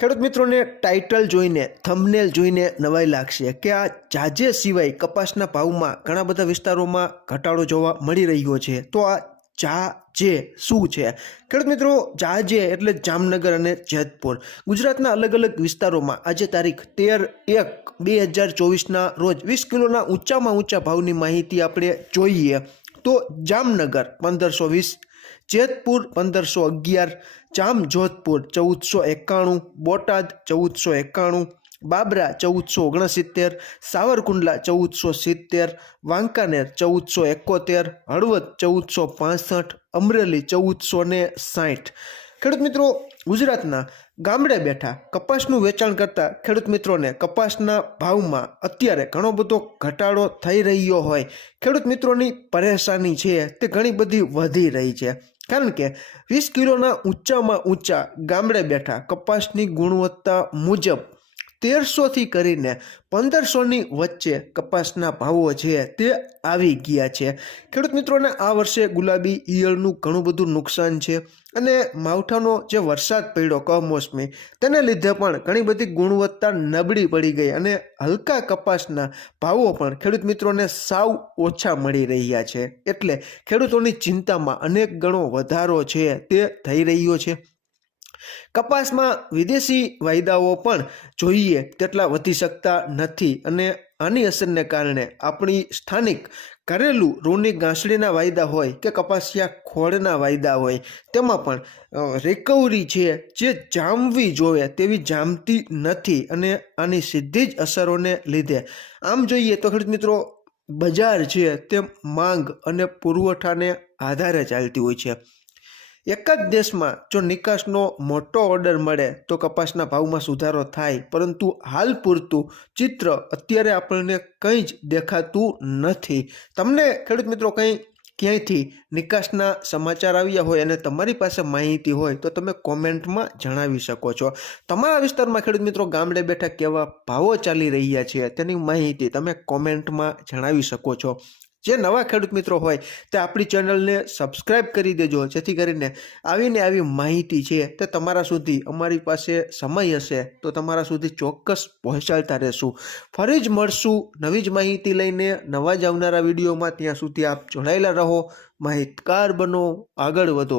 ખેડૂત મિત્રોને ટાઇટલ જોઈને થંબનેલ જોઈને નવાઈ લાગશે કે આ જાજે સિવાય કપાસના ભાવમાં ઘણા બધા વિસ્તારોમાં ઘટાડો જોવા મળી રહ્યો છે। તો આ જાજે શું છે? ખેડૂત મિત્રો, જાજે એટલે જામનગર અને જેતપુર ગુજરાતના અલગ અલગ વિસ્તારોમાં આજે તારીખ 13/1/2024ના રોજ 20 કિલોના ઊંચામાં ઊંચા ભાવની માહિતી આપણે જોઈએ તો જામનગર 1520, જેતપુર 1511, જામજોધપુર 1491, બોટાદ 1491, બાબરા 1469, સાવરકુંડલા 1470, વાંકાનેર 1471, હળવદ 1465, અમરેલી 1460। ખેડૂત મિત્રો, ગુજરાતના ગામડે બેઠા કપાસનું વેચાણ કરતા ખેડૂત મિત્રોને કપાસના ભાવમાં અત્યારે ઘણો બધો ઘટાડો થઈ રહ્યો હોય ખેડૂત મિત્રોની પરેશાની છે તે ઘણી બધી વધી રહી છે। કારણ કે 20 કિલોના ઊંચામાં ઊંચા ગામડે બેઠા કપાસની ગુણવત્તા મુજબ 1300થી કરીને 1500ની વચ્ચે કપાસના ભાવો છે તે આવી ગયા છે। ખેડૂત મિત્રોને આ વર્ષે ગુલાબી ઈયળનું ઘણું બધું નુકસાન છે અને માવઠાનો જે વરસાદ પડ્યો કમોસમી તેને લીધે પણ ઘણી બધી ગુણવત્તા નબળી પડી ગઈ અને હલકા કપાસના ભાવો પણ ખેડૂત મિત્રોને સાવ ઓછા મળી રહ્યા છે। એટલે ખેડૂતોની ચિંતામાં અનેક ગણો વધારો છે તે થઈ રહ્યો છે। કપાસમાં વિદેશી વાયદાઓ પણ જોઈએ તેટલા વધી શકતા નથી અને આની અસરને કારણે આપણી સ્થાનિક ઘરેલું રૂની ગાંસડીના વાયદા હોય કે કપાસિયા ખોળના વાયદા હોય તેમાં પણ રિકવરી છે જે જામવી જોઈએ તેવી જામતી નથી અને આની સીધી જ અસરોને લીધે આમ જોઈએ તો ખેડૂત મિત્રો, બજાર છે તે માંગ અને પુરવઠાને આધારે ચાલતી હોય છે। એક જ દેશમાં જો નિકાસનો મોટો ઓર્ડર મળે તો કપાસના ભાવમાં સુધારો થાય, પરંતુ હાલ પૂરતું ચિત્ર અત્યારે આપણને કંઈ જ દેખાતું નથી। તમને ખેડૂત મિત્રો કંઈ ક્યાંયથી નિકાસના સમાચાર આવ્યા હોય અને તમારી પાસે માહિતી હોય તો તમે કોમેન્ટમાં જણાવી શકો છો। તમારા વિસ્તારમાં ખેડૂત મિત્રો ગામડે બેઠા કેવા ભાવો ચાલી રહ્યા છે તેની માહિતી તમે કોમેન્ટમાં જણાવી શકો છો। જે નવા ખેડૂત મિત્રો હોય તે આપણી ચેનલને સબસ્ક્રાઈબ કરી દેજો, જેથી કરીને આવીને આવી માહિતી છે તે તમારા સુધી અમારી પાસે સમય હશે તો તમારા સુધી ચોક્કસ પહોંચાડતા રહેશું। ફરી જ મળશું નવી જ માહિતી લઈને નવા જ આવનારા વિડીયોમાં। ત્યાં સુધી આપ જોડાયેલા રહો, માહિતગાર બનો, આગળ વધો।